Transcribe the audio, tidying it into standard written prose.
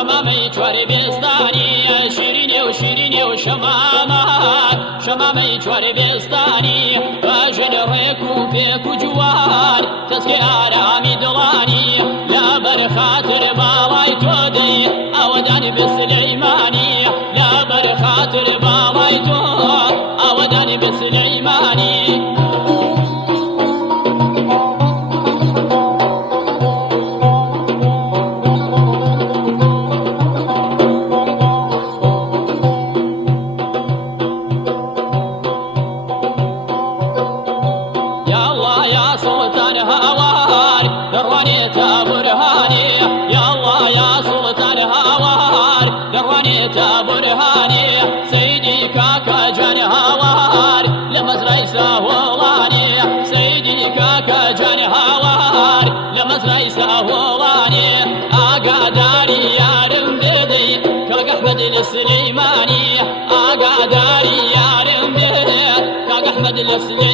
شمامي جواري بستاني شيريني وشيريني وشمامات شمامي جواري بستاني باجن ريكو بيكو جوار تسكي آرامي دلاني لا برخاطر بالاي تودي أوداني بسليماني لا برخاطر بالاي تودي أوداني بسليماني برهاني سيدي كاكا جاني هوار لمزرعي ساهولاني سيدي كاكا جاني هوار لمزرعي ساهولاني آقا داري يارم بدي كاكا أحمد السليماني آقا داري يارم بدي كاكا أحمد السليماني